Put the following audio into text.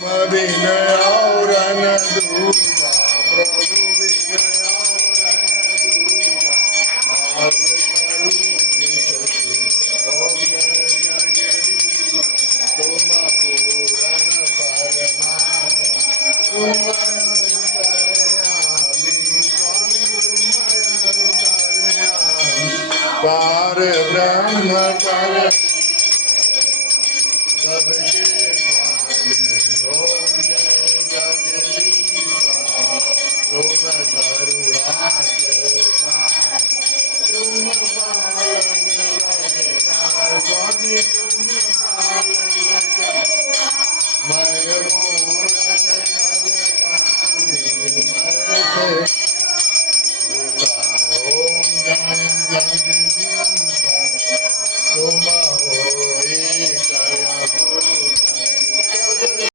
बिन और न दूजा, प्रभु बिन और न दूजा। हाथ करूं किसकी, ओम जगदीश। तुम पूरन परमात्मा, तुम अंतर्यामी। स्वामी तुम अंतर्यामी, पार ब्रह्म पर